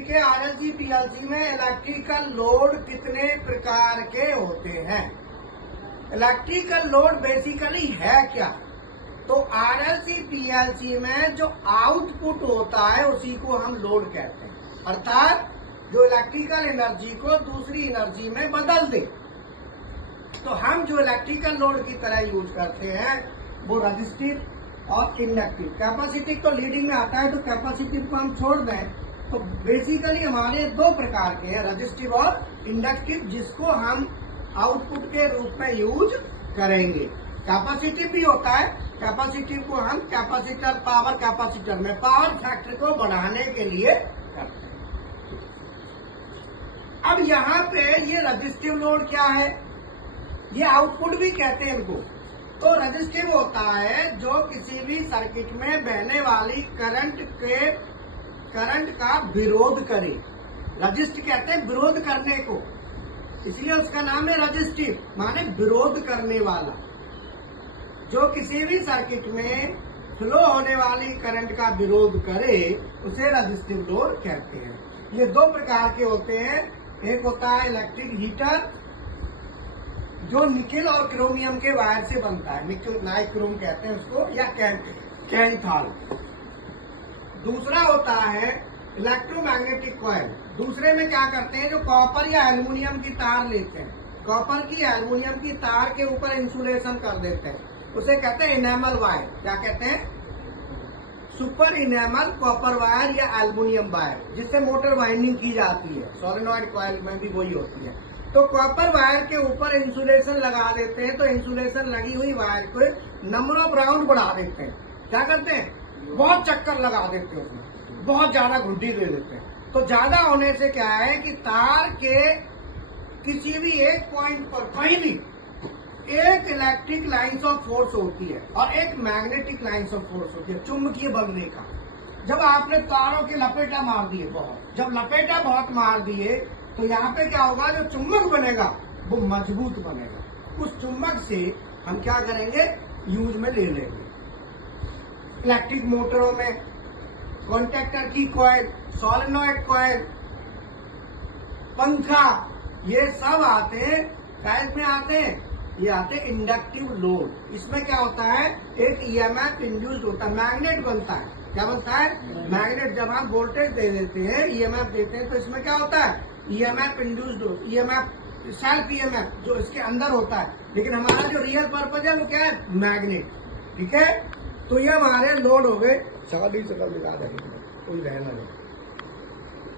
के RLC PLC में electrical load कितने प्रकार के होते हैं। इलेक्ट्रिकल लोड बेसिकली है क्या? तो आरएलसी पीएलसी में जो आउटपुट होता है उसी को हम लोड कहते हैं, अर्थात जो इलेक्ट्रिकल एनर्जी को दूसरी एनर्जी में बदल दे। तो हम जो इलेक्ट्रिकल लोड की तरह यूज करते हैं वो रेजिस्टिव और इंडक्टिव। कैपेसिटिव तो लीडिंग में आता है, तो कैपेसिटिव को हम छोड़ दें तो बेसिकली हमारे दो प्रकार के हैं, रेजिस्टिव और इंडक्टिव, जिसको हम आउटपुट के रूप में यूज करेंगे। कैपेसिटिव भी होता है, कैपेसिटिव को हम कैपेसिटर पावर कैपेसिटर में पावर फैक्टर को बढ़ाने के लिए करते हैं। अब यहाँ पे ये रेजिस्टिव लोड क्या है, ये आउटपुट भी कहते हैं इनको। तो रेजिस्टिव होता है जो किसी भी सर्किट में बहने वाली करंट का विरोध करे। रजिस्ट कहते हैं विरोध करने को, इसलिए उसका नाम है रेजिस्टिव, माने विरोध करने वाला। जो किसी भी सर्किट में फ्लो होने वाली करंट का विरोध करे उसे रेजिस्टिव लोड कहते हैं। ये दो प्रकार के होते हैं। एक होता है इलेक्ट्रिक हीटर जो निकेल और क्रोमियम के वायर से बनता है, निकेल नाइक्रोम कहते हैं उसको, या कैंथाल। दूसरा होता है इलेक्ट्रोमैग्नेटिक कॉइल। दूसरे में क्या करते हैं, जो कॉपर या एल्युमिनियम की तार लेते हैं, कॉपर की या एल्युमिनियम की तार के ऊपर इंसुलेशन कर देते हैं, उसे कहते हैं इनेमल वायर। क्या कहते हैं? सुपर इनेमल कॉपर वायर या एल्युमिनियम वायर, जिससे मोटर वाइंडिंग की जाती है। सोलेनॉइड कॉइल में भी वही होती है। तो कॉपर वायर के ऊपर इंसुलेशन लगा देते हैं, तो इंसुलेशन लगी हुई वायर को नंबर ऑफ राउंड बढ़ा देते हैं। क्या करते हैं? बहुत चक्कर लगा देते हैं, उसमें बहुत ज्यादा घुंडी दे देते हैं। तो ज्यादा होने से क्या है कि तार के किसी भी एक पॉइंट पर कहीं भी एक इलेक्ट्रिक लाइन्स ऑफ फोर्स होती है और एक मैग्नेटिक लाइन्स ऑफ फोर्स होती है, चुंबकीय बगने का। जब आपने तारों के लपेटा मार दिए बहुत, जब लपेटा बहुत मार दिए तो यहाँ पे क्या होगा, जो चुंबक बनेगा वो मजबूत बनेगा। उस चुंबक से हम क्या करेंगे, यूज में ले लेंगे। इलेक्ट्रिक मोटरों में कॉन्टैक्टर की कॉइल, सोलेनॉइड कॉइल, पंखा, ये सब आते हैं, टाइप में आते हैं, ये आते हैं इंडक्टिव लोड। इसमें क्या होता है, एक ईएमएफ इंड्यूस्ड होता है, मैग्नेट बनता है। क्या बनता है? मैग्नेट। जब आप वोल्टेज दे देते हैं, ईएमएफ देते हैं, तो इसमें क्या होता है, EMF induced, EMF self EMF जो इसके अंदर होता है। लेकिन हमारा जो रियल पर्पज है वो क्या है, मैग्नेट। ठीक है, तो ये हमारे लोड हो गए। 40 दिखा देंगे, कोई रहना नहीं।